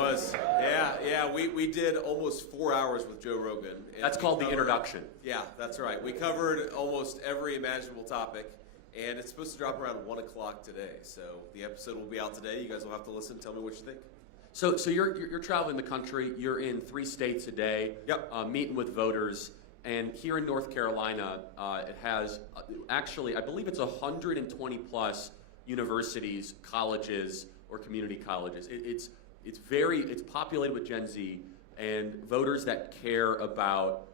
was. Yeah. We did almost 4 hours with Joe Rogan. That's called the introduction. Yeah, that's right. We covered almost every imaginable topic, and it's supposed to drop around 1 o'clock today. So the episode will be out today. You guys will have to listen. Tell me what you think. So you're traveling the country. You're in 3 states a day. Yep. Meeting with voters. And here in North Carolina, it has actually, I believe it's 120 plus universities, colleges, or community colleges. It's populated with Gen Z and voters that care about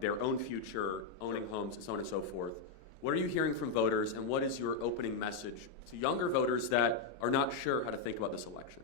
their own future, owning homes, and so on and so forth. What are you hearing from voters, and what is your opening message to younger voters that are not sure how to think about this election?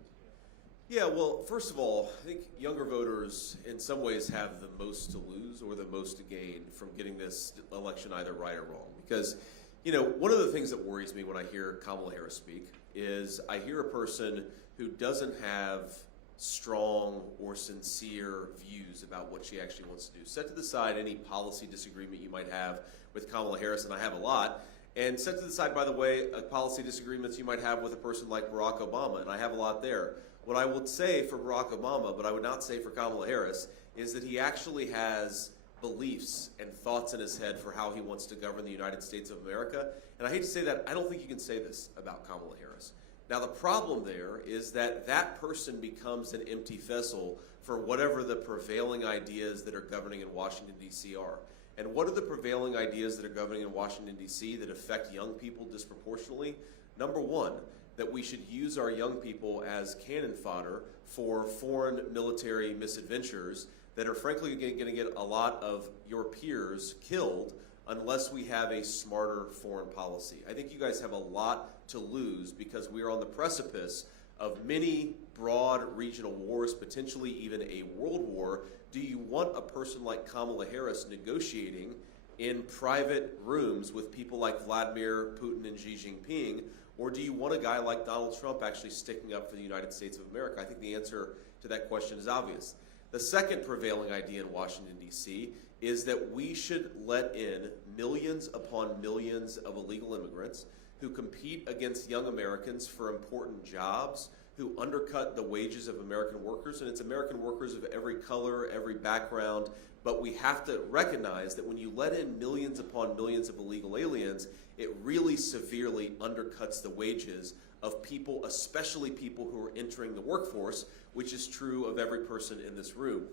Yeah, well, first of all, I think younger voters in some ways have the most to lose or the most to gain from getting this election either right or wrong. Because, one of the things that worries me when I hear Kamala Harris speak is I hear a person who doesn't have strong or sincere views about what she actually wants to do. Set to the side any policy disagreement you might have with Kamala Harris, and I have a lot. And set to the side, by the way, policy disagreements you might have with a person like Barack Obama, and I have a lot there. What I would say for Barack Obama, but I would not say for Kamala Harris, is that he actually has beliefs and thoughts in his head for how he wants to govern the United States of America. And I hate to say that, I don't think you can say this about Kamala Harris. Now, the problem there is that that person becomes an empty vessel for whatever the prevailing ideas that are governing in Washington, D.C. are. And what are the prevailing ideas that are governing in Washington, D.C. that affect young people disproportionately? Number one, that we should use our young people as cannon fodder for foreign military misadventures that are frankly going to get a lot of your peers killed unless we have a smarter foreign policy. I think you guys have a lot to lose because we are on the precipice of many broad regional wars, potentially even a world war. Do you want a person like Kamala Harris negotiating in private rooms with people like Vladimir Putin and Xi Jinping? Or do you want a guy like Donald Trump actually sticking up for the United States of America? I think the answer to that question is obvious. The second prevailing idea in Washington, D.C. is that we should let in millions upon millions of illegal immigrants who compete against young Americans for important jobs, who undercut the wages of American workers, and it's American workers of every color, every background, but we have to recognize that when you let in millions upon millions of illegal aliens, it really severely undercuts the wages of people, especially people who are entering the workforce, which is true of every person in this room.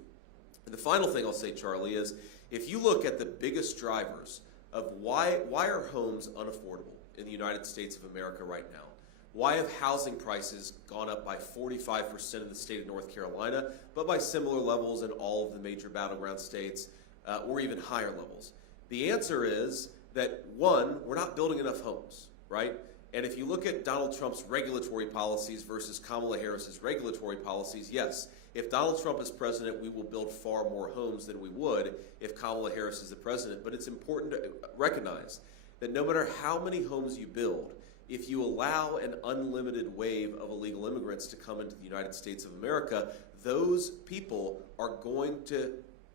And the final thing I'll say, Charlie, is if you look at the biggest drivers of why are homes unaffordable in the United States of America right now? Why have housing prices gone up by 45% in the state of North Carolina, but by similar levels in all of the major battleground states, or even higher levels? The answer is that, one, we're not building enough homes, right? And if you look at Donald Trump's regulatory policies versus Kamala Harris's regulatory policies, yes, if Donald Trump is president, we will build far more homes than we would if Kamala Harris is the president. But it's important to recognize that no matter how many homes you build, if you allow an unlimited wave of illegal immigrants to come into the United States of America, those people are going to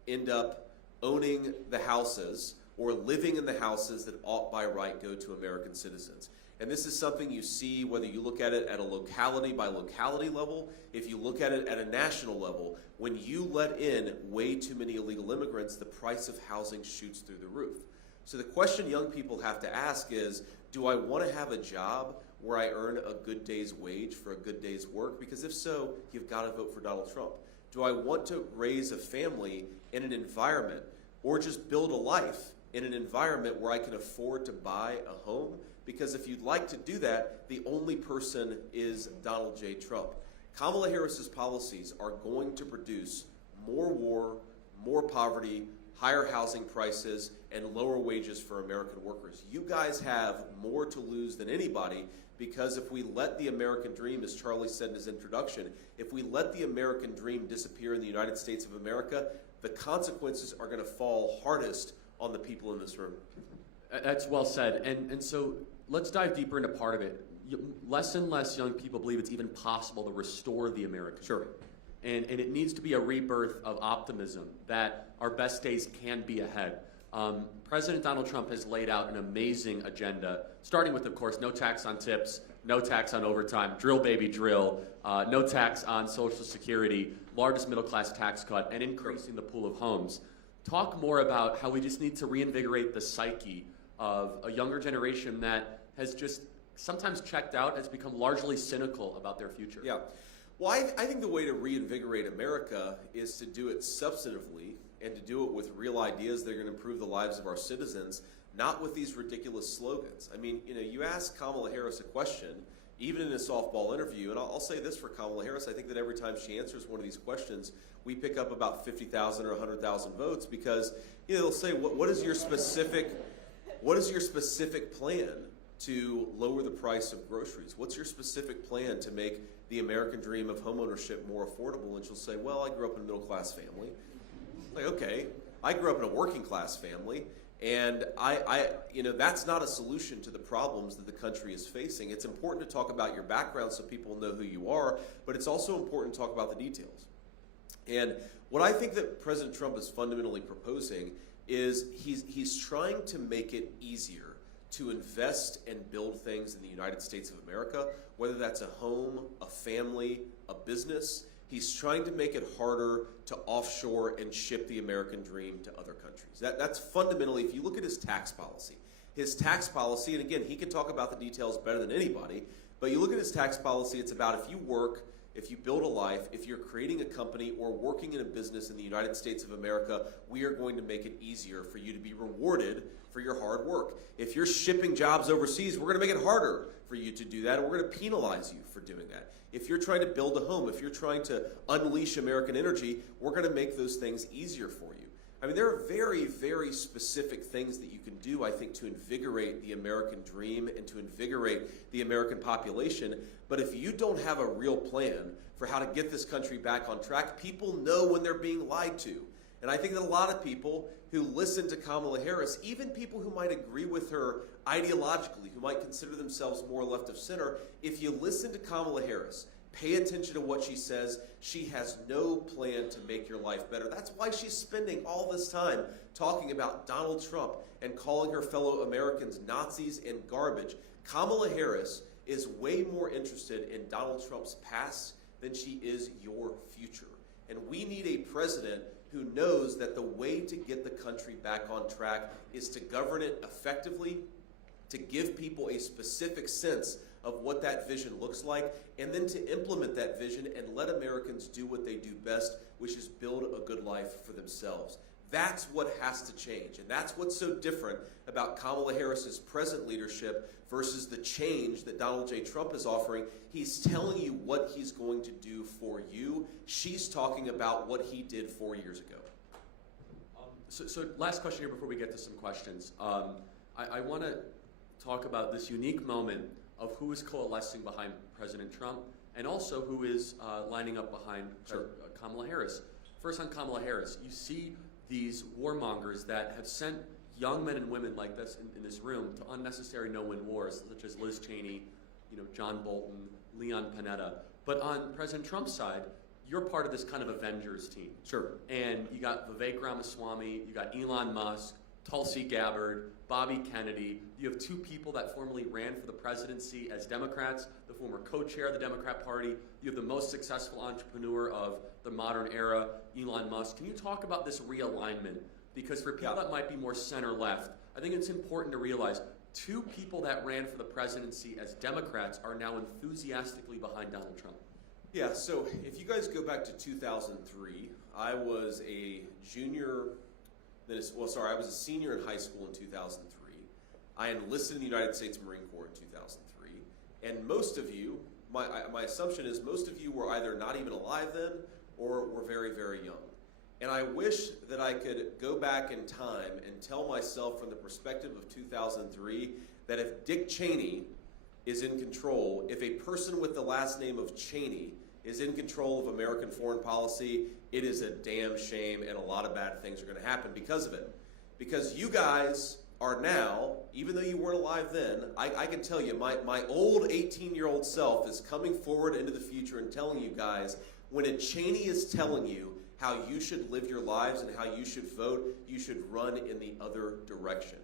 end up owning the houses or living in the houses that ought by right go to American citizens. And this is something you see whether you look at it at a locality by locality level, if you look at it at a national level. When you let in way too many illegal immigrants, the price of housing shoots through the roof. So the question young people have to ask is, do I want to have a job where I earn a good day's wage for a good day's work? Because if so, you've got to vote for Donald Trump. Do I want to raise a family in an environment or just build a life in an environment where I can afford to buy a home? Because if you'd like to do that, the only person is Donald J. Trump. Kamala Harris's policies are going to produce more war, more poverty, higher housing prices, and lower wages for American workers. You guys have more to lose than anybody because if we let the American dream, as Charlie said in his introduction, if we let the American dream disappear in the United States of America, the consequences are going to fall hardest on the people in this room. That's well said. And so let's dive deeper into part of it. Less and less young people believe it's even possible to restore the American dream. And it needs to be a rebirth of optimism that our best days can be ahead. President Donald Trump has laid out an amazing agenda, starting with, of course, no tax on tips, no tax on overtime, drill baby drill, no tax on Social Security, largest middle class tax cut, and increasing the pool of homes. Talk more about how we just need to reinvigorate the psyche of a younger generation that has just sometimes checked out, has become largely cynical about their future. Yeah. Well, I think the way to reinvigorate America is to do it substantively and to do it with real ideas that are going to improve the lives of our citizens, not with these ridiculous slogans. I mean, you ask Kamala Harris a question, even in a softball interview, and I'll say this for Kamala Harris, I think that every time she answers one of these questions, we pick up about 50,000 or 100,000 votes because, they'll say, what is your specific plan to lower the price of groceries? What's your specific plan to make the American dream of homeownership more affordable? And she'll say, well, I grew up in a middle-class family. Like, okay, I grew up in a working-class family, and that's not a solution to the problems that the country is facing. It's important to talk about your background so people know who you are, but it's also important to talk about the details. And what I think that President Trump is fundamentally proposing is he's trying to make it easier to invest and build things in the United States of America, whether that's a home, a family, a business. He's trying to make it harder to offshore and ship the American dream to other countries. That's fundamentally, if you look at his tax policy, and again, he can talk about the details better than anybody, but you look at his tax policy, it's about if you work, if you build a life, if you're creating a company or working in a business in the United States of America, we are going to make it easier for you to be rewarded for your hard work. If you're shipping jobs overseas, we're going to make it harder for you to do that, and we're going to penalize you for doing that. If you're trying to build a home, if you're trying to unleash American energy, we're going to make those things easier for you. I mean, there are very, very specific things that you can do, I think, to invigorate the American dream and to invigorate the American population. But if you don't have a real plan for how to get this country back on track, people know when they're being lied to. And I think that a lot of people who listen to Kamala Harris, even people who might agree with her ideologically, who might consider themselves more left of center, if you listen to Kamala Harris, pay attention to what she says, she has no plan to make your life better. That's why she's spending all this time talking about Donald Trump and calling her fellow Americans Nazis and garbage. Kamala Harris is way more interested in Donald Trump's past than she is your future. And we need a president who knows that the way to get the country back on track is to govern it effectively, to give people a specific sense of what that vision looks like, and then to implement that vision and let Americans do what they do best, which is build a good life for themselves. That's what has to change, and that's what's so different about Kamala Harris's present leadership versus the change that Donald J. Trump is offering. He's telling you what he's going to do for you. She's talking about what he did 4 years ago. So last question here before we get to some questions. I want to talk about this unique moment of who is coalescing behind President Trump and also who is lining up behind Kamala Harris. First on Kamala Harris, you see these warmongers that have sent young men and women like this in this room to unnecessary no-win wars, such as Liz Cheney, John Bolton, Leon Panetta. But on President Trump's side, you're part of this kind of Avengers team. Sure. And you got Vivek Ramaswamy, you got Elon Musk, Tulsi Gabbard, Bobby Kennedy. You have two people that formerly ran for the presidency as Democrats, the former co-chair of the Democrat Party. You have the most successful entrepreneur of the modern era, Elon Musk. Can you talk about this realignment? Because for people that might be more center-left, I think it's important to realize two people that ran for the presidency as Democrats are now enthusiastically behind Donald Trump. Yeah, so if you guys go back to 2003, I was a I was a senior in high school in 2003. I enlisted in the United States Marine Corps in 2003. And most of you, my assumption is most of you were either not even alive then or were very, very young. And I wish that I could go back in time and tell myself from the perspective of 2003 that if Dick Cheney is in control, if a person with the last name of Cheney is in control of American foreign policy, it is a damn shame and a lot of bad things are going to happen because of it. Because you guys are now, even though you weren't alive then, I can tell you, my old 18-year-old self is coming forward into the future and telling you guys, when a Cheney is telling you, how you should live your lives and how you should vote, you should run in the other direction.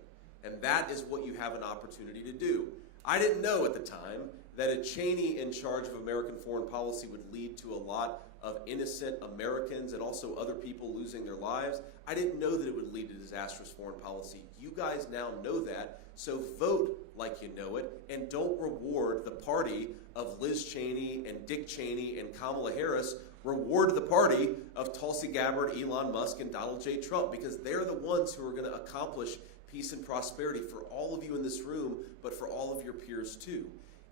And that is what you have an opportunity to do. I didn't know at the time that a Cheney in charge of American foreign policy would lead to a lot of innocent Americans and also other people losing their lives. I didn't know that it would lead to disastrous foreign policy. You guys now know that, so vote like you know it, and don't reward the party of Liz Cheney and Dick Cheney and Kamala Harris. Reward the party of Tulsi Gabbard, Elon Musk, and Donald J. Trump, because they're the ones who are going to accomplish peace and prosperity for all of you in this room, but for all of your peers too.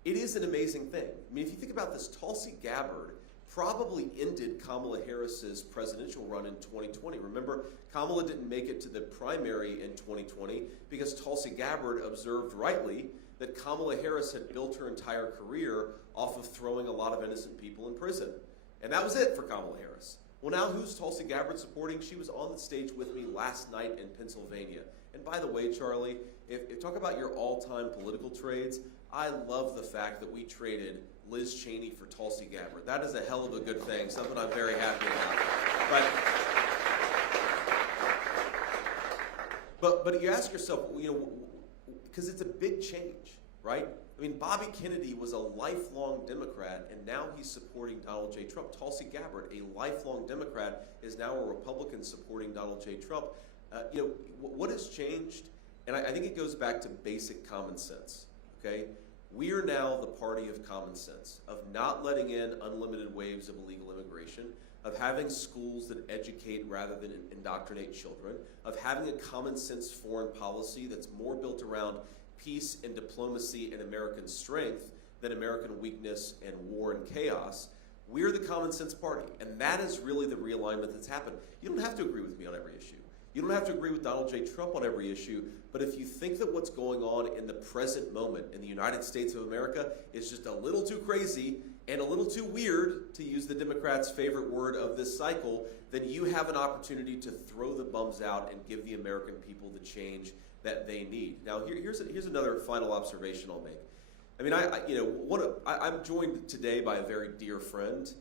It is an amazing thing. I mean, if you think about this, Tulsi Gabbard probably ended Kamala Harris's presidential run in 2020. Remember, Kamala didn't make it to the primary in 2020 because Tulsi Gabbard observed rightly that Kamala Harris had built her entire career off of throwing a lot of innocent people in prison. And that was it for Kamala Harris. Well, now who's Tulsi Gabbard supporting? She was on the stage with me last night in Pennsylvania. And by the way, Charlie, if talk about your all-time political trades, I love the fact that we traded Liz Cheney for Tulsi Gabbard. That is a hell of a good thing, something I'm very happy about. But you ask yourself, because it's a big change, right? I mean, Bobby Kennedy was a lifelong Democrat, and now he's supporting Donald J. Trump. Tulsi Gabbard, a lifelong Democrat, is now a Republican supporting Donald J. Trump. What has changed? And I think it goes back to basic common sense, okay? We are now the party of common sense, of not letting in unlimited waves of illegal immigration, of having schools that educate rather than indoctrinate children, of having a common sense foreign policy that's more built around peace and diplomacy and American strength than American weakness and war and chaos. We're the common sense party, and that is really the realignment that's happened. You don't have to agree with me on every issue. You don't have to agree with Donald J. Trump on every issue, but if you think that what's going on in the present moment in the United States of America is just a little too crazy and a little too weird, to use the Democrats' favorite word of this cycle, then you have an opportunity to throw the bums out and give the American people the change that they need. Now, here's another final observation I'll make. I mean, I'm joined today by a very dear friend,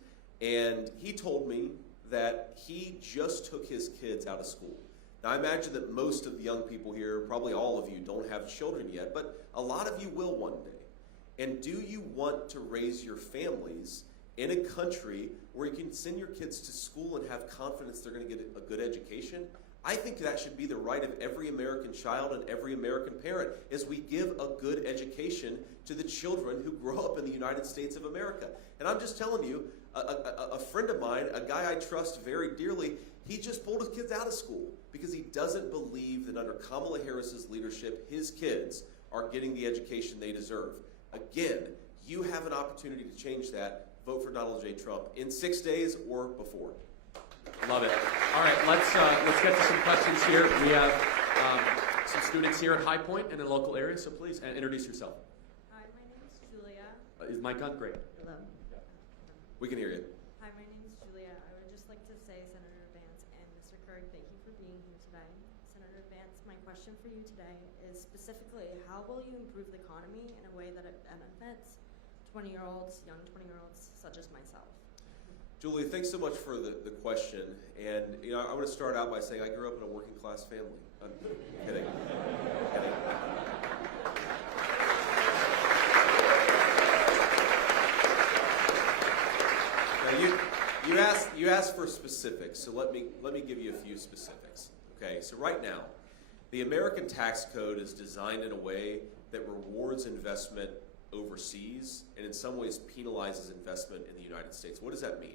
and he told me that he just took his kids out of school. Now, I imagine that most of the young people here, probably all of you, don't have children yet, but a lot of you will one day. And do you want to raise your families in a country where you can send your kids to school and have confidence they're going to get a good education? I think that should be the right of every American child and every American parent, is we give a good education to the children who grow up in the United States of America. And I'm just telling you, a friend of mine, a guy I trust very dearly, he just pulled his kids out of school because he doesn't believe that under Kamala Harris's leadership, his kids are getting the education they deserve. Again, you have an opportunity to change that. Vote for Donald J. Trump in 6 days or before. Love it. All right, let's get to some questions here. We have some students here at High Point and in a local area, so please introduce yourself. Hi, my name is Julia. Is Mike on? Great. Hello. We can hear you. Hi, my name is Julia. I would just like to say, Senator Vance and Mr. Kirk, thank you for being here today. Senator Vance, my question for you today is specifically, how will you improve the economy in a way that it benefits 20-year-olds, young 20-year-olds such as myself? Julie, thanks so much for the question. And I want to start out by saying I grew up in a working class family. I'm kidding. Kidding. Now you asked for specifics, so let me give you a few specifics. Okay, so right now, the American tax code is designed in a way that rewards investment overseas and in some ways penalizes investment in the United States. What does that mean?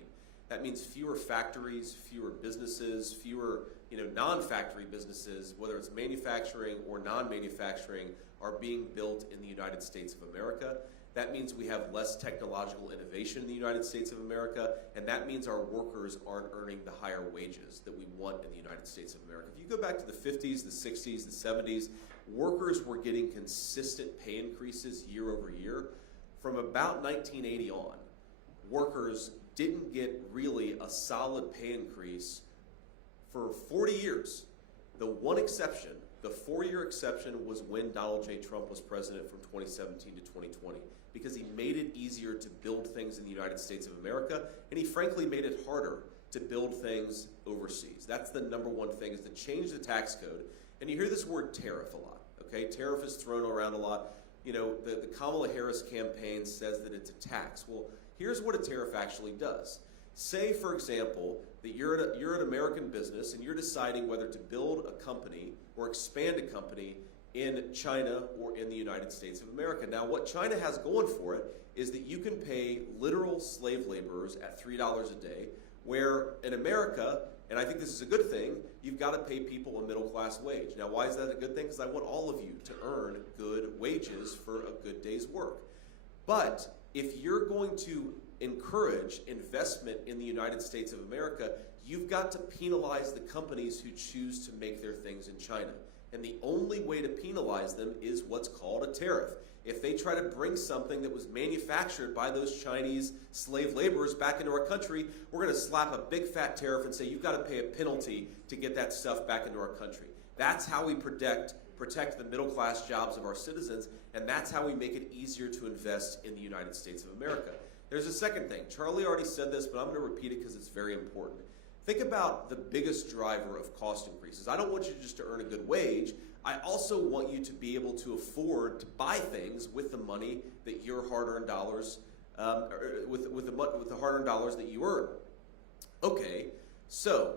That means fewer factories, fewer businesses, fewer non-factory businesses, whether it's manufacturing or non-manufacturing, are being built in the United States of America. That means we have less technological innovation in the United States of America, and that means our workers aren't earning the higher wages that we want in the United States of America. If you go back to the 50s, the 60s, the 70s, workers were getting consistent pay increases year over year. From about 1980 on, workers didn't get really a solid pay increase for 40 years. The one exception, the 4-year exception, was when Donald J. Trump was president from 2017 to 2020, because he made it easier to build things in the United States of America, and he frankly made it harder to build things overseas. That's the number one thing, is to change the tax code. And you hear this word tariff a lot, okay? Tariff is thrown around a lot. You know, the Kamala Harris campaign says that it's a tax. Well, here's what a tariff actually does. Say, for example, that you're an American business and you're deciding whether to build a company or expand a company in China or in the United States of America. Now, what China has going for it is that you can pay literal slave laborers at $3 a day, where in America, and I think this is a good thing, you've got to pay people a middle-class wage. Now, why is that a good thing? Because I want all of you to earn good wages for a good day's work. But if you're going to encourage investment in the United States of America, you've got to penalize the companies who choose to make their things in China. And the only way to penalize them is what's called a tariff. If they try to bring something that was manufactured by those Chinese slave laborers back into our country, we're going to slap a big fat tariff and say you've got to pay a penalty to get that stuff back into our country. That's how we protect the middle class jobs of our citizens, and that's how we make it easier to invest in the United States of America. There's a second thing. Charlie already said this, but I'm going to repeat it because it's very important. Think about the biggest driver of cost increases. I don't want you just to earn a good wage. I also want you to be able to afford to buy things with the money that your hard-earned dollars, with the hard-earned dollars that you earn. Okay, so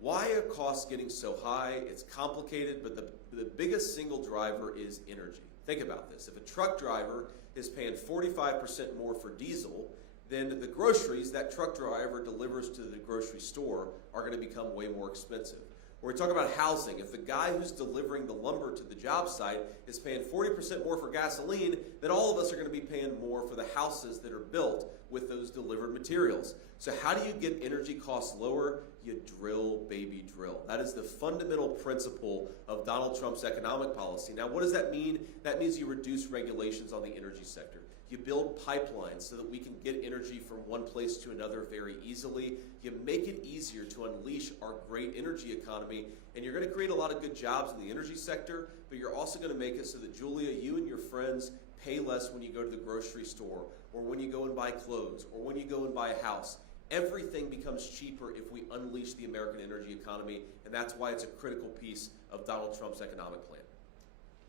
why are costs getting so high? It's complicated, but the biggest single driver is energy. Think about this. If a truck driver is paying 45% more for diesel, then the groceries that truck driver delivers to the grocery store are going to become way more expensive. When we talk about housing, if the guy who's delivering the lumber to the job site is paying 40% more for gasoline, then all of us are going to be paying more for the houses that are built with those delivered materials. So how do you get energy costs lower? You drill, baby, drill. That is the fundamental principle of Donald Trump's economic policy. Now, what does that mean? That means you reduce regulations on the energy sector. You build pipelines so that we can get energy from one place to another very easily. You make it easier to unleash our great energy economy, and you're going to create a lot of good jobs in the energy sector, but you're also going to make it so that, Julia, you and your friends pay less when you go to the grocery store, or when you go and buy clothes, or when you go and buy a house. Everything becomes cheaper if we unleash the American energy economy, and that's why it's a critical piece of Donald Trump's economic plan.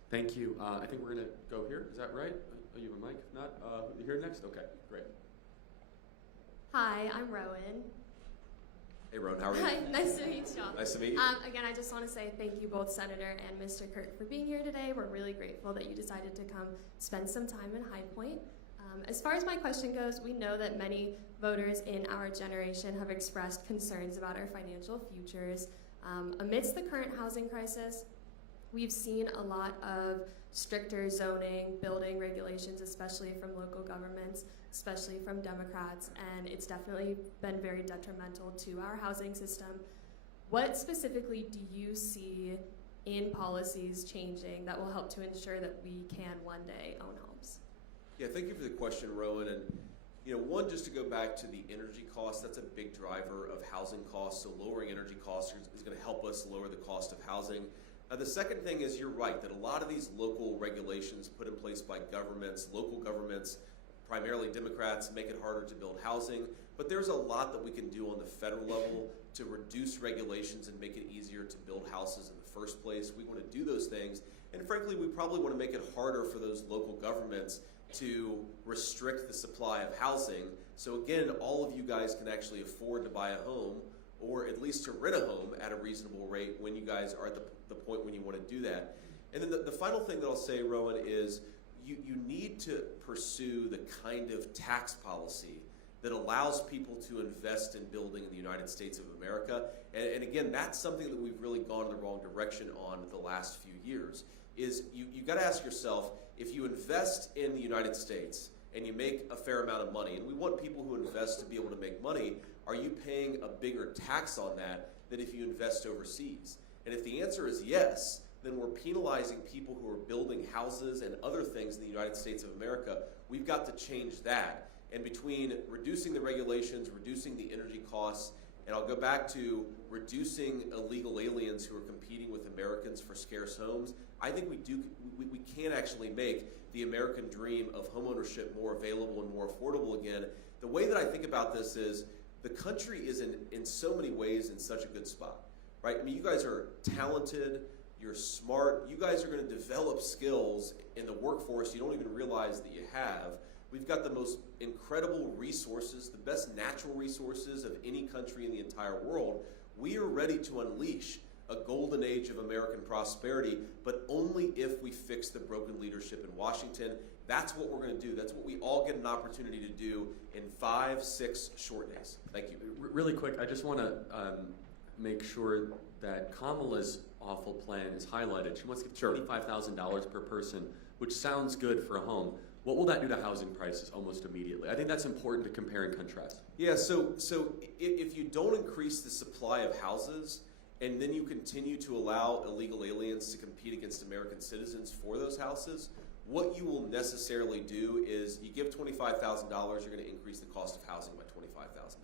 Thank you. I think we're going to go here. Is that right? Oh, you have a mic? If not, here next? Okay, great. Hi, I'm Rowan. Hey, Rowan, how are you? Hi, nice to meet y'all. Nice to meet you. Again, I just want to say thank you both, Senator and Mr. Kirk, for being here today. We're really grateful that you decided to come spend some time in High Point. As far as my question goes, we know that many voters in our generation have expressed concerns about our financial futures. Amidst the current housing crisis, we've seen a lot of stricter zoning, building regulations, especially from local governments, especially from Democrats, and it's definitely been very detrimental to our housing system. What specifically do you see in policies changing that will help to ensure that we can one day own homes? Yeah, thank you for the question, Rowan. And one, just to go back to the energy costs, that's a big driver of housing costs. So lowering energy costs is going to help us lower the cost of housing. The second thing is, you're right, that a lot of these local regulations put in place by governments, local governments, primarily Democrats, make it harder to build housing. But there's a lot that we can do on the federal level to reduce regulations and make it easier to build houses in the first place. We want to do those things. And frankly, we probably want to make it harder for those local governments to restrict the supply of housing. So again, all of you guys can actually afford to buy a home, or at least to rent a home at a reasonable rate when you guys are at the point when you want to do that. And then the final thing that I'll say, Rowan, is you need to pursue the kind of tax policy that allows people to invest in building in the United States of America. And again, that's something that we've really gone in the wrong direction on the last few years, is you got to ask yourself, if you invest in the United States and you make a fair amount of money, and we want people who invest to be able to make money, are you paying a bigger tax on that than if you invest overseas? And if the answer is yes, then we're penalizing people who are building houses and other things in the United States of America. We've got to change that. And between reducing the regulations, reducing the energy costs, and I'll go back to reducing illegal aliens who are competing with Americans for scarce homes, I think we can actually make the American dream of homeownership more available and more affordable again. The way that I think about this is, the country is in so many ways in such a good spot, right? I mean, you guys are talented, you're smart, you guys are going to develop skills in the workforce you don't even realize that you have. We've got the most incredible resources, the best natural resources of any country in the entire world. We are ready to unleash a golden age of American prosperity, but only if we fix the broken leadership in Washington. That's what we're going to do. That's what we all get an opportunity to do in 5-6 short days. Thank you. Really quick, I just want to make sure that Kamala's awful plan is highlighted. She wants to give $25,000 per person, which sounds good for a home. What will that do to housing prices almost immediately? I think that's important to compare and contrast. Yeah, so if you don't increase the supply of houses, and then you continue to allow illegal aliens to compete against American citizens for those houses, what you will necessarily do is you give $25,000, you're going to increase the cost of housing by $25,000.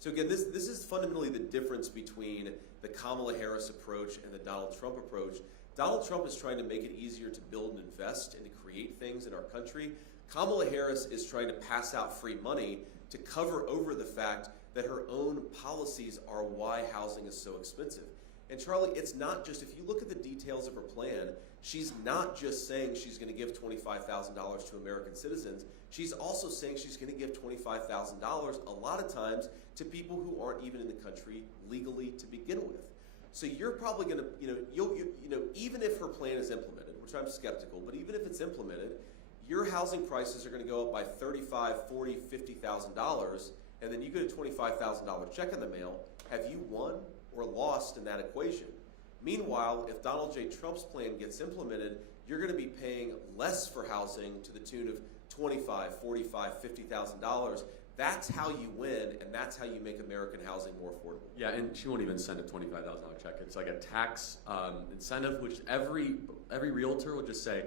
So again, this is fundamentally the difference between the Kamala Harris approach and the Donald Trump approach. Donald Trump is trying to make it easier to build and invest and to create things in our country. Kamala Harris is trying to pass out free money to cover over the fact that her own policies are why housing is so expensive. And Charlie, it's not just, if you look at the details of her plan, she's not just saying she's going to give $25,000 to American citizens. She's also saying she's going to give $25,000 a lot of times to people who aren't even in the country legally to begin with. So you're probably going to, even if her plan is implemented, which I'm skeptical, but even if it's implemented, your housing prices are going to go up by $35,000, $40,000, $50,000, and then you get a $25,000 check in the mail. Have you won or lost in that equation? Meanwhile, if Donald J. Trump's plan gets implemented, you're going to be paying less for housing to the tune of $25,000, $45,000, $50,000. That's how you win, and that's how you make American housing more affordable. Yeah, and she won't even send a $25,000 check. It's like a tax incentive, which every realtor will just say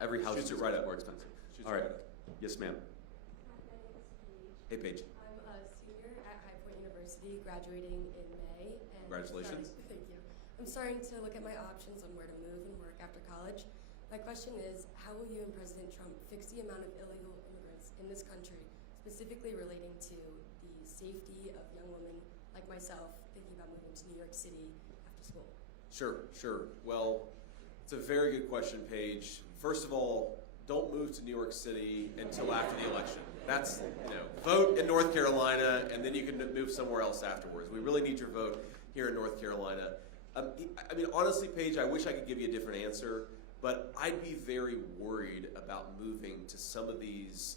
every house is right up. more expensive. Shoots All right. right up. Yes, ma'am. Hi, my name is Paige. Hey, Paige. I'm a senior at High Point University, graduating in May. And Congratulations. Thank you. I'm starting to look at my options on where to move and work after college. My question is, how will you and President Trump fix the amount of illegal immigrants in this country, specifically relating to the safety of young women like myself thinking about moving to New York City after school? Sure. Well, it's a very good question, Paige. First of all, don't move to New York City until after the election. That's, vote in North Carolina, and then you can move somewhere else afterwards. We really need your vote here in North Carolina. I mean, honestly, Paige, I wish I could give you a different answer, but I'd be very worried about moving to some of these,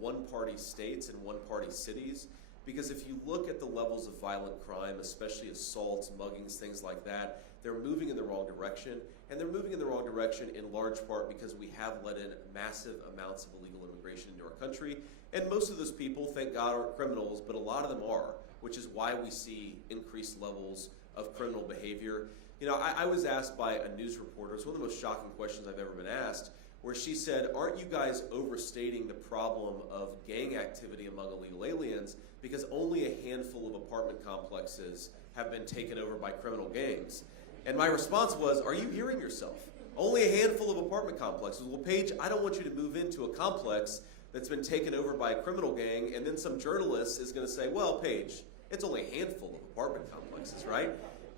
one-party states and one-party cities, because if you look at the levels of violent crime, especially assaults, muggings, things like that, they're moving in the wrong direction, and they're moving in the wrong direction in large part because we have let in massive amounts of illegal immigration into our country, and most of those people, thank God, aren't criminals, but a lot of them are, which is why we see increased levels of criminal behavior. I was asked by a news reporter, it's one of the most shocking questions I've ever been asked, where she said, aren't you guys overstating the problem of gang activity among illegal aliens because only a handful of apartment complexes have been taken over by criminal gangs? And my response was, are you hearing yourself? Only a handful of apartment complexes. Well, Paige, I don't want you to move into a complex that's been taken over by a criminal gang, and then some journalist is going to say, well, Paige, it's only a handful of apartment complexes, right?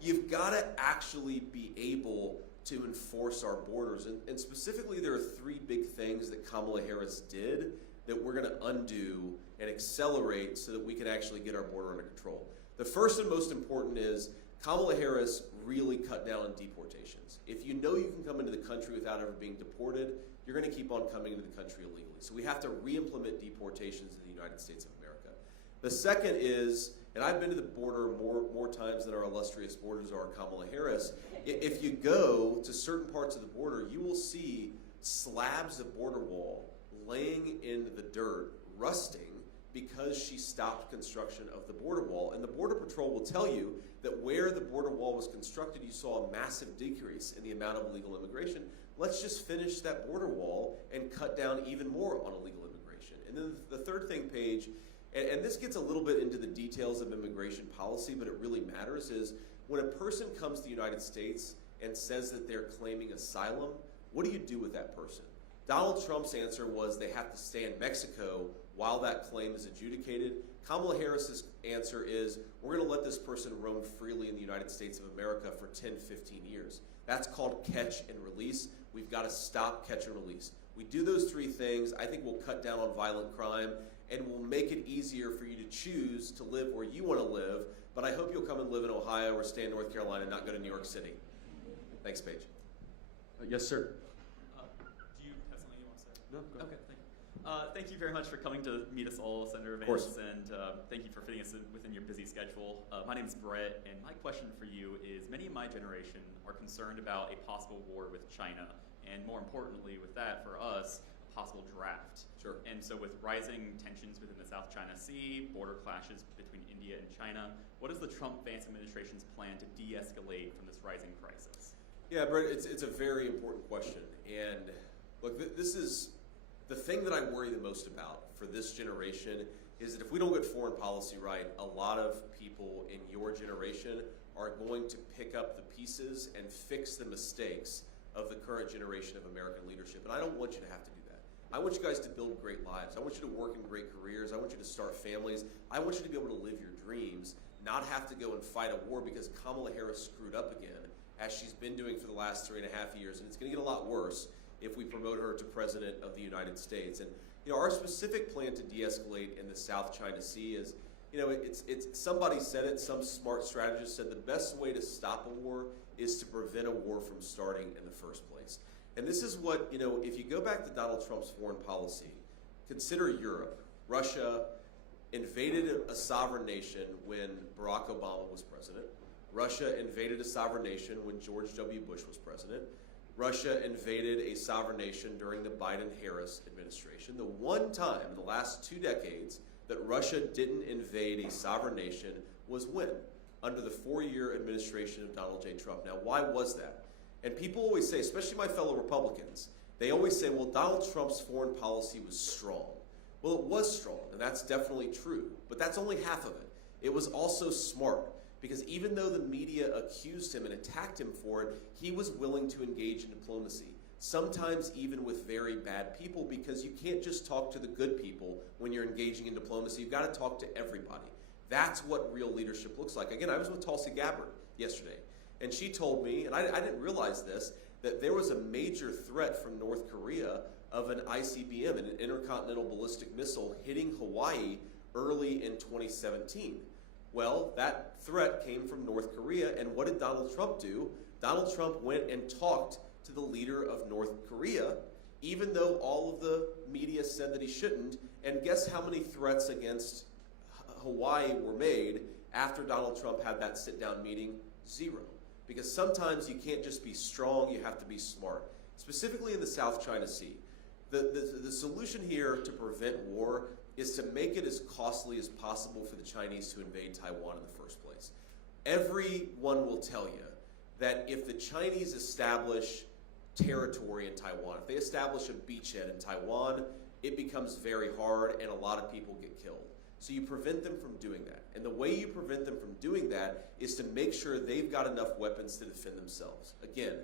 You've got to actually be able to enforce our borders. And specifically, there are 3 big things that Kamala Harris did that we're going to undo and accelerate so that we can actually get our border under control. The first and most important is Kamala Harris really cut down on deportations. If you know you can come into the country without ever being deported, you're going to keep on coming into the country illegally. So we have to re-implement deportations in the United States of America. The second is, and I've been to the border more times than our illustrious borders are, Kamala Harris. If you go to certain parts of the border, you will see slabs of border wall laying in the dirt, rusting, because she stopped construction of the border wall. And the Border Patrol will tell you that where the border wall was constructed, you saw a massive decrease in the amount of illegal immigration. Let's just finish that border wall and cut down even more on illegal immigration. And then the third thing, Paige, and this gets a little bit into the details of immigration policy, but it really matters, is when a person comes to the United States and says that they're claiming asylum, what do you do with that person? Donald Trump's answer was they have to stay in Mexico while that claim is adjudicated. Kamala Harris's answer is, we're going to let this person roam freely in the United States of America for 10, 15 years. That's called catch and release. We've got to stop catch and release. We do those three things, I think we'll cut down on violent crime, and we'll make it easier for you to choose to live where you want to live. But I hope you'll come and live in Ohio or stay in North Carolina and not go to New York City. Thanks, Paige. Yes, sir. Do you have something you want to say? No, go ahead. Okay, thank you. Thank you very much for coming to meet us all, Senator Of course. Vance, and thank you for fitting us within your busy schedule. My name is Brett, and my question for you is, many of my generation are concerned about a possible war with China, and more importantly with that, for us, a possible draft. Sure. And so with rising tensions within the South China Sea, border clashes between India and China, what is the Trump-Vance administration's plan to de-escalate from this rising crisis? Yeah, Brett, it's a very important question. And look, this is the thing that I worry the most about for this generation is that if we don't get foreign policy right, a lot of people in your generation are going to pick up the pieces and fix the mistakes of the current generation of American leadership. And I don't want you to have to do that. I want you guys to build great lives. I want you to work in great careers. I want you to start families. I want you to be able to live your dreams, not have to go and fight a war because Kamala Harris screwed up again, as she's been doing for the last 3.5 years. And it's going to get a lot worse if we promote her to President of the United States. And our specific plan to de-escalate in the South China Sea is, it's somebody said it, some smart strategist said the best way to stop a war is to prevent a war from starting in the first place. And this is what, if you go back to Donald Trump's foreign policy, consider Europe. Russia invaded a sovereign nation when Barack Obama was president. Russia invaded a sovereign nation when George W. Bush was president. Russia invaded a sovereign nation during the Biden-Harris administration. The one time in the last 2 decades that Russia didn't invade a sovereign nation was when? Under the 4-year administration of Donald J. Trump. Now, why was that? And people always say, especially my fellow Republicans, they always say, well, Donald Trump's foreign policy was strong. Well, it was strong, and that's definitely true, but that's only half of it. It was also smart. Because even though the media accused him and attacked him for it, he was willing to engage in diplomacy, sometimes even with very bad people, because you can't just talk to the good people when you're engaging in diplomacy. You've got to talk to everybody. That's what real leadership looks like. Again, I was with Tulsi Gabbard yesterday, and she told me, and I didn't realize this, that there was a major threat from North Korea of an ICBM, an intercontinental ballistic missile, hitting Hawaii early in 2017. Well, that threat came from North Korea, and what did Donald Trump do? Donald Trump went and talked to the leader of North Korea, even though all of the media said that he shouldn't, and guess how many threats against Hawaii were made after Donald Trump had that sit-down meeting? 0. Because sometimes you can't just be strong, you have to be smart. Specifically in the South China Sea. The solution here to prevent war is to make it as costly as possible for the Chinese to invade Taiwan in the first place. Everyone will tell you that if the Chinese establish territory in Taiwan, if they establish a beachhead in Taiwan, it becomes very hard and a lot of people get killed. So you prevent them from doing that. And the way you prevent them from doing that is to make sure they've got enough weapons to defend themselves. Again,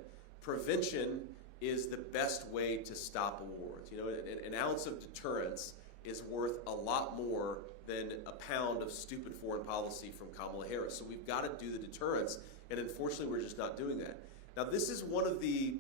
prevention is the best way to stop a war. An ounce of deterrence is worth a lot more than a pound of stupid foreign policy from Kamala Harris. So we've got to do the deterrence, and unfortunately we're just not doing that. Now this is one of the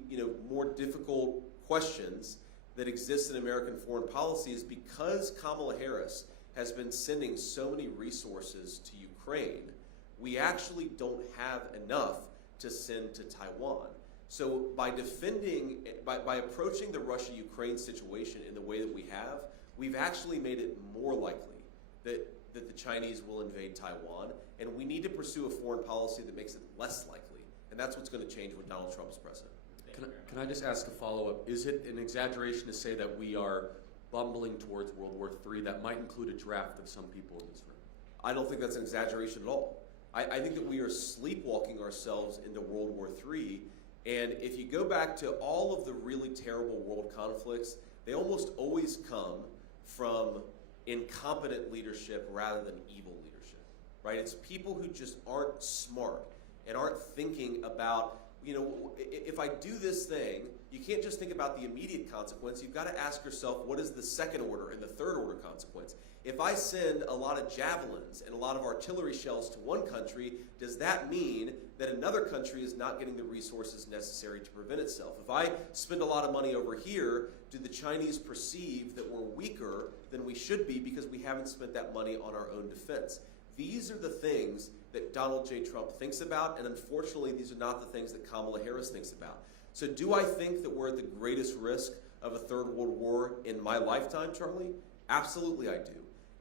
more difficult questions that exists in American foreign policy, is because Kamala Harris has been sending so many resources to Ukraine, we actually don't have enough to send to Taiwan. So by approaching the Russia-Ukraine situation in the way that we have, we've actually made it more likely that the Chinese will invade Taiwan, and we need to pursue a foreign policy that makes it less likely, and that's what's going to change when Donald Trump is president. Can I just ask a follow-up? Is it an exaggeration to say that we are bumbling towards World War III? That might include a draft of some people in this room. I don't think that's an exaggeration at all. I think that we are sleepwalking ourselves into World War III, and if you go back to all of the really terrible world conflicts, they almost always come from incompetent leadership rather than evil leadership, right? It's people who just aren't smart and aren't thinking about if I do this thing, you can't just think about the immediate consequence. You've got to ask yourself, what is the second order and the third order consequence? If I send a lot of javelins and a lot of artillery shells to one country, does that mean that another country is not getting the resources necessary to prevent itself? If I spend a lot of money over here, do the Chinese perceive that we're weaker than we should be because we haven't spent that money on our own defense? These are the things that Donald J. Trump thinks about, and unfortunately, these are not the things that Kamala Harris thinks about. So do I think that we're at the greatest risk of a third world war in my lifetime, Charlie? Absolutely I do.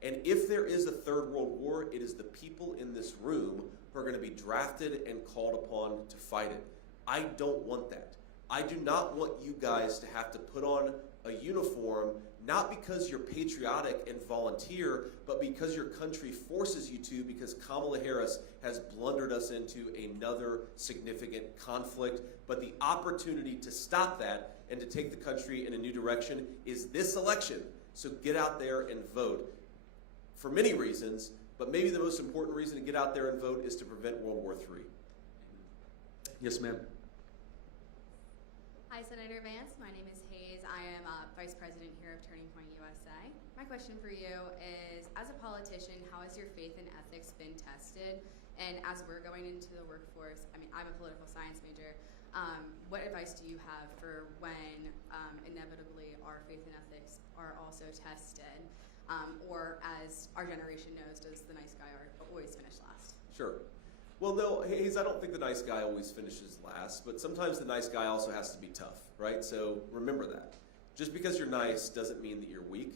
And if there is a third world war, it is the people in this room who are going to be drafted and called upon to fight it. I don't want that. I do not want you guys to have to put on a uniform, not because you're patriotic and volunteer, but because your country forces you to, because Kamala Harris has blundered us into another significant conflict. But the opportunity to stop that and to take the country in a new direction is this election. So get out there and vote for many reasons, but maybe the most important reason to get out there and vote is to prevent World War III. Yes, ma'am. Hi, Senator Vance. My name is Hayes. I am Vice President here of Turning Point USA. My question for you is, as a politician, how has your faith and ethics been tested? And as we're going into the workforce, I mean, I'm a political science major. What advice do you have for when inevitably our faith and ethics are also tested? Or as our generation knows, does the nice guy always finish last? Sure. Well, no, Hayes, I don't think the nice guy always finishes last, but sometimes the nice guy also has to be tough, right? So remember that. Just because you're nice doesn't mean that you're weak.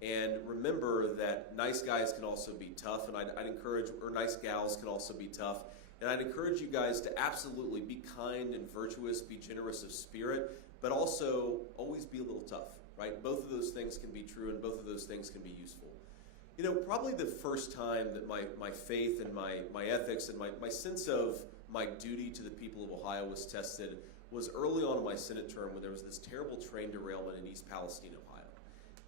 And remember that nice guys can also be tough, and I'd encourage, or nice gals can also be tough. And I'd encourage you guys to absolutely be kind and virtuous, be generous of spirit, but also always be a little tough, right? Both of those things can be true, and both of those things can be useful. You know, probably the first time that my faith and my ethics and my sense of my duty to the people of Ohio was tested was early on in my Senate term when there was this terrible train derailment in East Palestine, Ohio.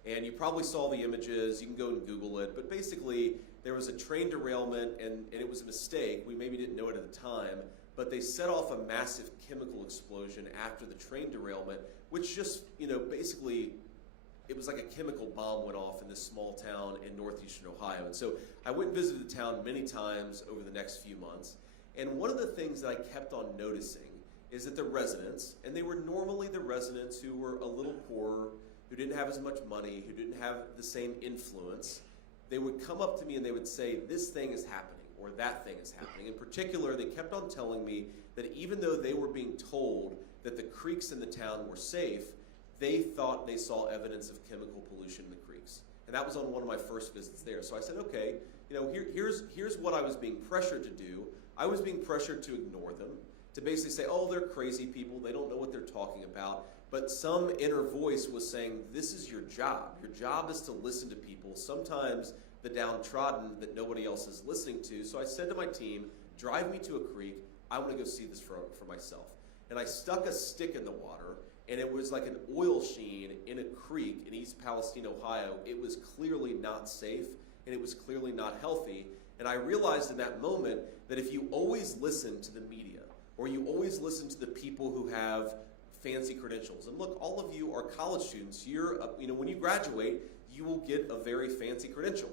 And you probably saw the images, you can go and Google it, but basically there was a train derailment and it was a mistake. We maybe didn't know it at the time, but they set off a massive chemical explosion after the train derailment, which just, basically it was like a chemical bomb went off in this small town in northeastern Ohio. And so I went and visited the town many times over the next few months. And one of the things that I kept on noticing is that the residents, and they were normally the residents who were a little poorer, who didn't have as much money, who didn't have the same influence, they would come up to me and they would say, this thing is happening, or that thing is happening. In particular, they kept on telling me that even though they were being told that the creeks in the town were safe, they thought they saw evidence of chemical pollution in the creeks. And that was on one of my first visits there. So I said, okay, here's what I was being pressured to do. I was being pressured to ignore them, to basically say, oh, they're crazy people, they don't know what they're talking about. But some inner voice was saying, this is your job. Your job is to listen to people, sometimes the downtrodden that nobody else is listening to. So I said to my team, drive me to a creek. I want to go see this for myself. And I stuck a stick in the water, and it was like an oil sheen in a creek in East Palestine, Ohio. It was clearly not safe, and it was clearly not healthy. And I realized in that moment that if you always listen to the media, or you always listen to the people who have fancy credentials, and look, all of you are college students. When you graduate, you will get a very fancy credential.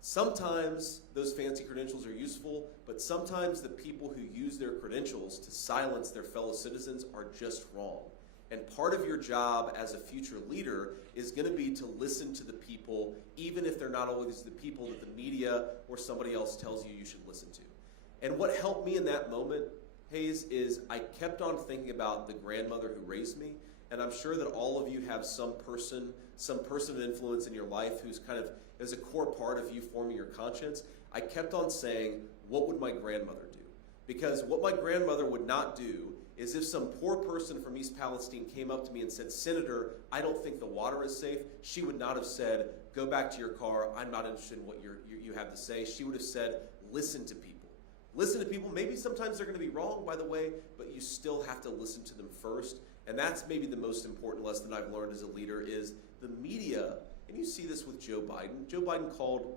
Sometimes those fancy credentials are useful, but sometimes the people who use their credentials to silence their fellow citizens are just wrong. And part of your job as a future leader is going to be to listen to the people, even if they're not always the people that the media or somebody else tells you should listen to. And what helped me in that moment, Hayes, is I kept on thinking about the grandmother who raised me, and I'm sure that all of you have some person of influence in your life who's kind of is a core part of you forming your conscience. I kept on saying, what would my grandmother do? Because what my grandmother would not do is if some poor person from East Palestine came up to me and said, Senator, I don't think the water is safe, she would not have said, go back to your car, I'm not interested in what you have to say. She would have said, listen to people. Listen to people. Maybe sometimes they're going to be wrong, by the way, but you still have to listen to them first. And that's maybe the most important lesson I've learned as a leader is the media, and you see this with Joe Biden. Joe Biden called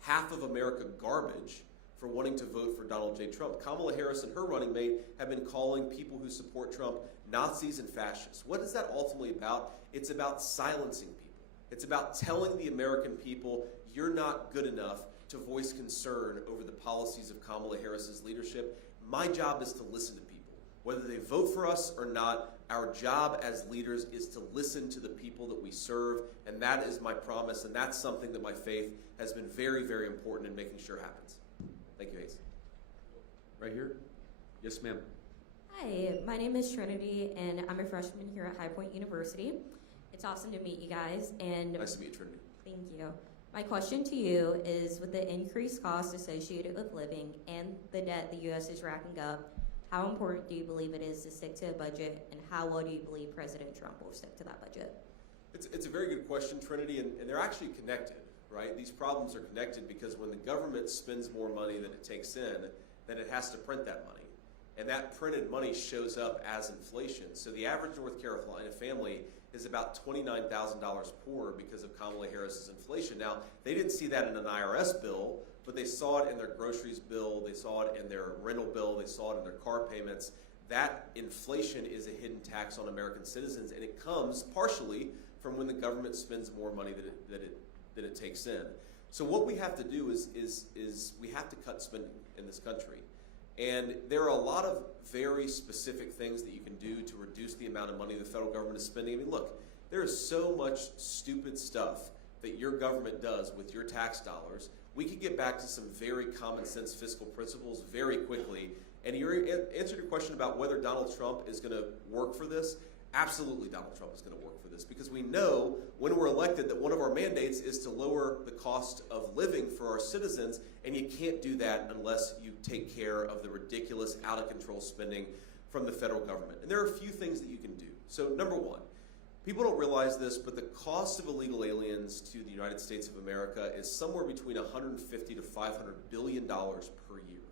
half of America garbage for wanting to vote for Donald J. Trump. Kamala Harris and her running mate have been calling people who support Trump Nazis and fascists. What is that ultimately about? It's about silencing people. It's about telling the American people, you're not good enough to voice concern over the policies of Kamala Harris's leadership. My job is to listen to people. Whether they vote for us or not, our job as leaders is to listen to the people that we serve, and that is my promise, and that's something that my faith has been very, very important in making sure happens. Thank you, Hayes. Right here? Yes, ma'am. Hi, my name is Trinity, and I'm a freshman here at High Point University. It's awesome to meet you guys, and Nice to meet you, Trinity. thank you. My question to you is, with the increased costs associated with living and the debt the U.S. is racking up, how important do you believe it is to stick to a budget, and how well do you believe President Trump will stick to that budget? It's a very good question, Trinity, and they're actually connected, right? These problems are connected because when the government spends more money than it takes in, then it has to print that money. And that printed money shows up as inflation. So the average North Carolina family is about $29,000 poorer because of Kamala Harris's inflation. Now, they didn't see that in an IRS bill, but they saw it in their groceries bill, they saw it in their rental bill, they saw it in their car payments. That inflation is a hidden tax on American citizens, and it comes partially from when the government spends more money than it takes in. So what we have to do is we have to cut spending in this country. And there are a lot of very specific things that you can do to reduce the amount of money the federal government is spending. I mean, look, there is so much stupid stuff that your government does with your tax dollars. We could get back to some very common sense fiscal principles very quickly. And your answer to your question about whether Donald Trump is going to work for this, absolutely Donald Trump is going to work for this, because we know when we're elected that one of our mandates is to lower the cost of living for our citizens, and you can't do that unless you take care of the ridiculous, out-of-control spending from the federal government. And there are a few things that you can do. So number one, people don't realize this, but the cost of illegal aliens to the United States of America is somewhere between $150 to $500 billion per year,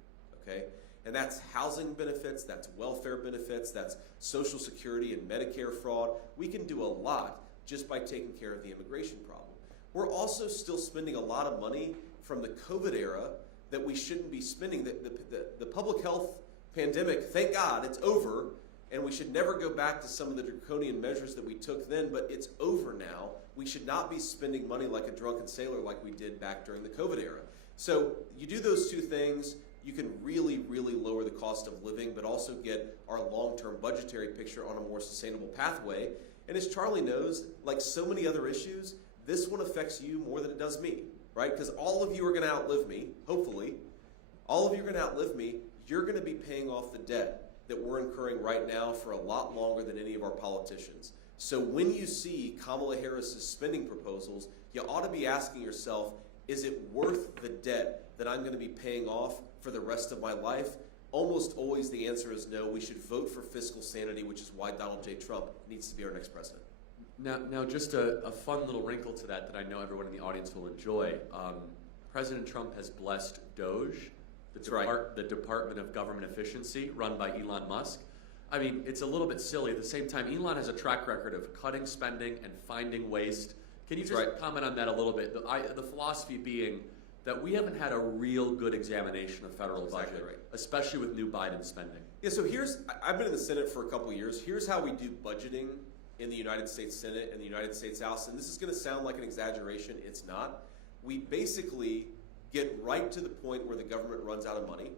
okay? And that's housing benefits, that's welfare benefits, that's Social Security and Medicare fraud. We can do a lot just by taking care of the immigration problem. We're also still spending a lot of money from the COVID era that we shouldn't be spending. The public health pandemic, thank God, it's over, and we should never go back to some of the draconian measures that we took then, but it's over now. We should not be spending money like a drunken sailor like we did back during the COVID era. So you do those two things, you can really, really lower the cost of living, but also get our long-term budgetary picture on a more sustainable pathway. And as Charlie knows, like so many other issues, this one affects you more than it does me, right? Because all of you are going to outlive me, hopefully. All of you are going to outlive me. You're going to be paying off the debt that we're incurring right now for a lot longer than any of our politicians. So when you see Kamala Harris's spending proposals, you ought to be asking yourself, is it worth the debt that I'm going to be paying off for the rest of my life? Almost always the answer is no. We should vote for fiscal sanity, which is why Donald J. Trump needs to be our next president. Now just a fun little wrinkle to that I know everyone in the audience will enjoy. President Trump has blessed DOGE, the Department of Government Efficiency, run by Elon Musk. I mean, it's a little bit silly. At the same time, Elon has a track record of cutting spending and finding waste. Can you just comment on that a little bit? The philosophy being that we haven't had a real good examination of federal budget, especially with new Biden spending. Yeah, so I've been in the Senate for a couple years. Here's how we do budgeting in the United States Senate and the United States House, and this is going to sound like an exaggeration. It's not. We basically get right to the point where the government runs out of money,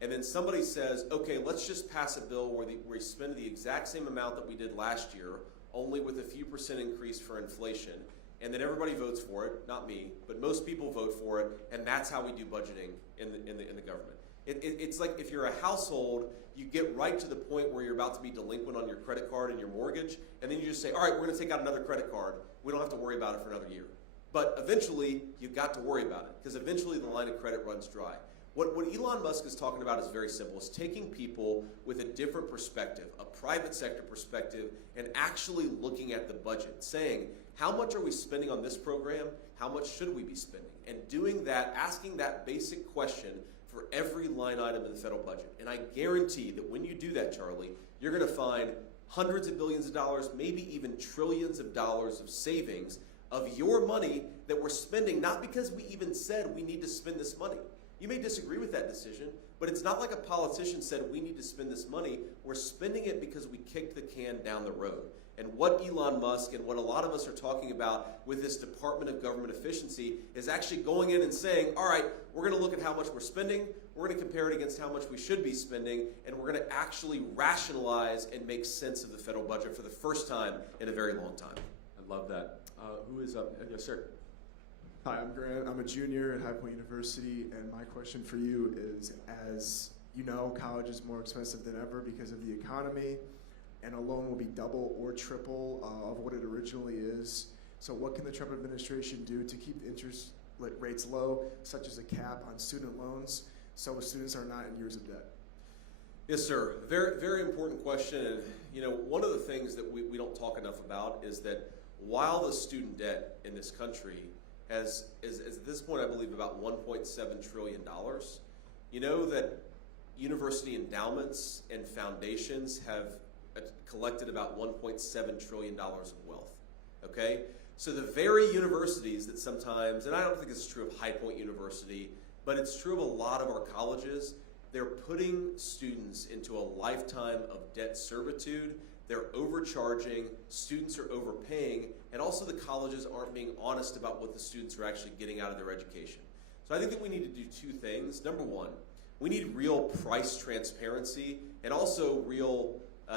and then somebody says, okay, let's just pass a bill where we spend the exact same amount that we did last year, only with a few % increase for inflation. And then everybody votes for it, not me, but most people vote for it, and that's how we do budgeting in the government. It's like if you're a household, you get right to the point where you're about to be delinquent on your credit card and your mortgage, and then you just say, all right, we're going to take out another credit card. We don't have to worry about it for another year. But eventually, you've got to worry about it, because eventually the line of credit runs dry. What Elon Musk is talking about is very simple. It's taking people with a different perspective, a private sector perspective, and actually looking at the budget, saying, how much are we spending on this program? How much should we be spending? And doing that, asking that basic question for every line item in the federal budget. And I guarantee that when you do that, Charlie, you're going to find hundreds of billions of dollars, maybe even trillions of dollars of savings of your money that we're spending, not because we even said we need to spend this money. You may disagree with that decision, but it's not like a politician said we need to spend this money. We're spending it because we kicked the can down the road. And what Elon Musk and what a lot of us are talking about with this Department of Government Efficiency is actually going in and saying, all right, we're going to look at how much we're spending, we're going to compare it against how much we should be spending, and we're going to actually rationalize and make sense of the federal budget for the first time in a very long time. I love that. Who is up? Yes, sir. Hi, I'm Grant. I'm a junior at High Point University, and my question for you is, as you know, college is more expensive than ever because of the economy, and a loan will be double or triple of what it originally is. So what can the Trump administration do to keep the interest rates low, such as a cap on student loans, so students are not in years of debt? Yes, sir. Very, very important question. And, you know, one of the things that we don't talk enough about is that while the student debt in this country is at this point, I believe, about $1.7 trillion, you know that university endowments and foundations have collected about $1.7 trillion of wealth, okay? So the very universities that sometimes, and I don't think this is true of High Point University, but it's true of a lot of our colleges, they're putting students into a lifetime of debt servitude. They're overcharging, students are overpaying, and also the colleges aren't being honest about what the students are actually getting out of their education. So I think that we need to do two things. Number one, we need real price transparency and also real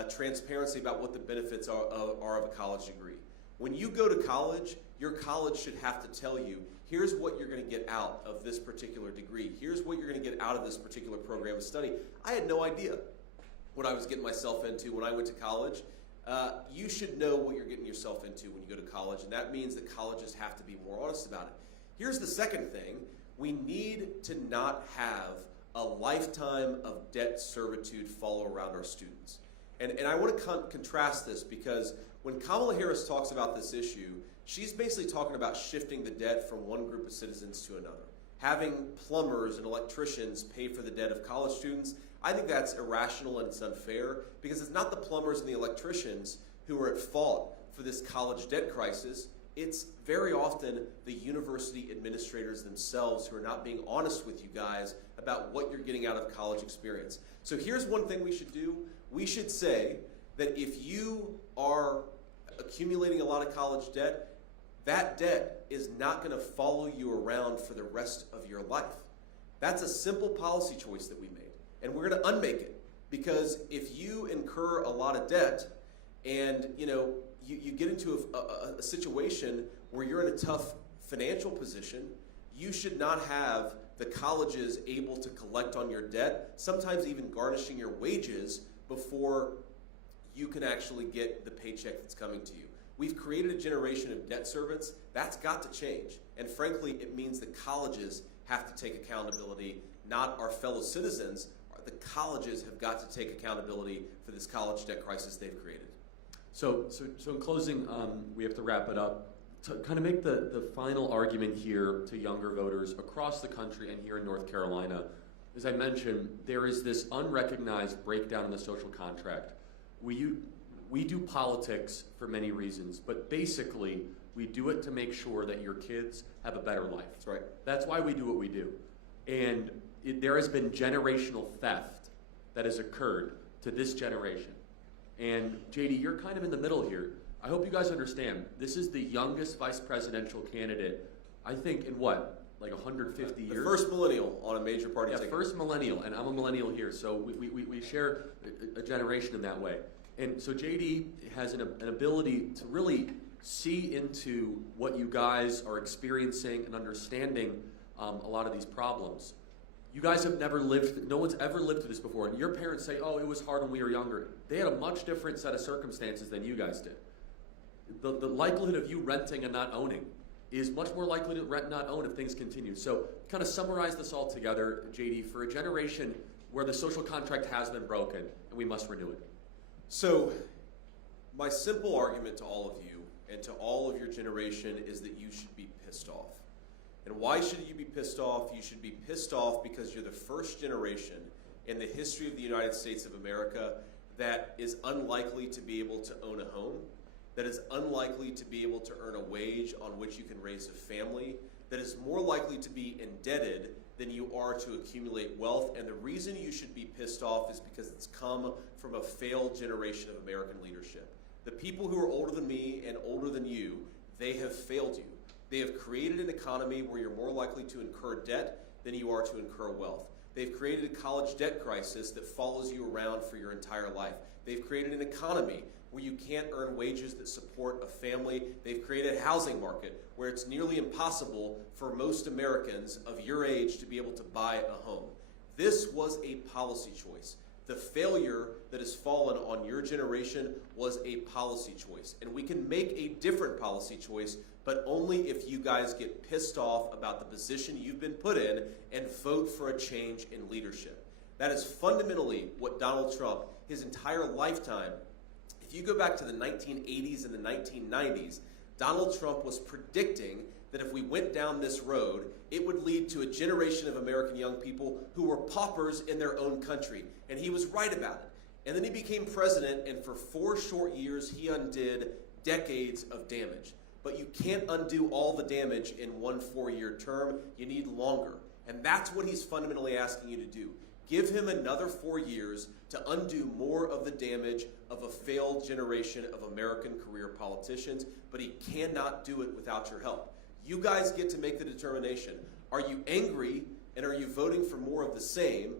transparency about what the benefits are of a college degree. When you go to college, your college should have to tell you, here's what you're going to get out of this particular degree. Here's what you're going to get out of this particular program of study. I had no idea what I was getting myself into when I went to college. You should know what you're getting yourself into when you go to college, and that means that colleges have to be more honest about it. Here's the second thing. We need to not have a lifetime of debt servitude follow around our students. And I want to contrast this because when Kamala Harris talks about this issue, she's basically talking about shifting the debt from one group of citizens to another. Having plumbers and electricians pay for the debt of college students, I think that's irrational and it's unfair because it's not the plumbers and the electricians who are at fault for this college debt crisis. It's very often the university administrators themselves who are not being honest with you guys about what you're getting out of college experience. So here's one thing we should do. We should say that if you are accumulating a lot of college debt, that debt is not going to follow you around for the rest of your life. That's a simple policy choice that we made, and we're going to unmake it because if you incur a lot of debt and you get into a situation where you're in a tough financial position, you should not have the colleges able to collect on your debt, sometimes even garnishing your wages before you can actually get the paycheck that's coming to you. We've created a generation of debt servants. That's got to change. And frankly, it means that colleges have to take accountability, not our fellow citizens. The colleges have got to take accountability for this college debt crisis they've created. So in closing, we have to wrap it up. To kind of make the final argument here to younger voters across the country and here in North Carolina, as I mentioned, there is this unrecognized breakdown in the social contract. We do politics for many reasons, but basically we do it to make sure that your kids have a better life. That's right. That's why we do what we do. And there has been generational theft that has occurred to this generation. And JD, you're kind of in the middle here. I hope you guys understand, this is the youngest vice presidential candidate, I think, in what? Like 150 years? The first millennial on a major party ticket. First millennial, and I'm a millennial here, so we share a generation in that way. And so JD has an ability to really see into what you guys are experiencing and understanding a lot of these problems. You guys have never lived, no one's ever lived through this before, and your parents say, oh, it was hard when we were younger. They had a much different set of circumstances than you guys did. The likelihood of you renting and not owning is much more likely to rent and not own if things continue. So kind of summarize this all together, JD, for a generation where the social contract has been broken and we must renew it. So my simple argument to all of you and to all of your generation is that you should be pissed off. And why should you be pissed off? You should be pissed off because you're the first generation in the history of the United States of America that is unlikely to be able to own a home, that is unlikely to be able to earn a wage on which you can raise a family, that is more likely to be indebted than you are to accumulate wealth. And the reason you should be pissed off is because it's come from a failed generation of American leadership. The people who are older than me and older than you, they have failed you. They have created an economy where you're more likely to incur debt than you are to incur wealth. They've created a college debt crisis that follows you around for your entire life. They've created an economy where you can't earn wages that support a family. They've created a housing market where it's nearly impossible for most Americans of your age to be able to buy a home. This was a policy choice. The failure that has fallen on your generation was a policy choice. And we can make a different policy choice, but only if you guys get pissed off about the position you've been put in and vote for a change in leadership. That is fundamentally what Donald Trump, his entire lifetime, if you go back to the 1980s and the 1990s, Donald Trump was predicting that if we went down this road, it would lead to a generation of American young people who were paupers in their own country. And he was right about it. And then he became president, and for 4 short years, he undid decades of damage. But you can't undo all the damage in one 4-year term. You need longer. And that's what he's fundamentally asking you to do. Give him another 4 years to undo more of the damage of a failed generation of American career politicians, but he cannot do it without your help. You guys get to make the determination. Are you angry and are you voting for more of the same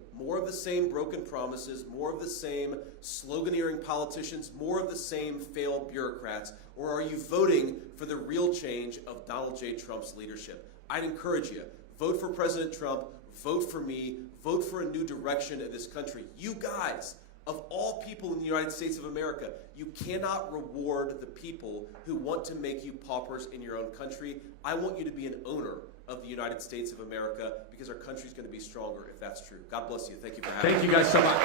broken promises, more of the same sloganeering politicians, more of the same failed bureaucrats, or are you voting for the real change of Donald J. Trump's leadership? I'd encourage you, vote for President Trump, vote for me, vote for a new direction of this country. You guys, of all people in the United States of America, you cannot reward the people who want to make you paupers in your own country. I want you to be an owner of the United States of America because our country is going to be stronger if that's true. God bless you. Thank you for having me. Thank you guys so much.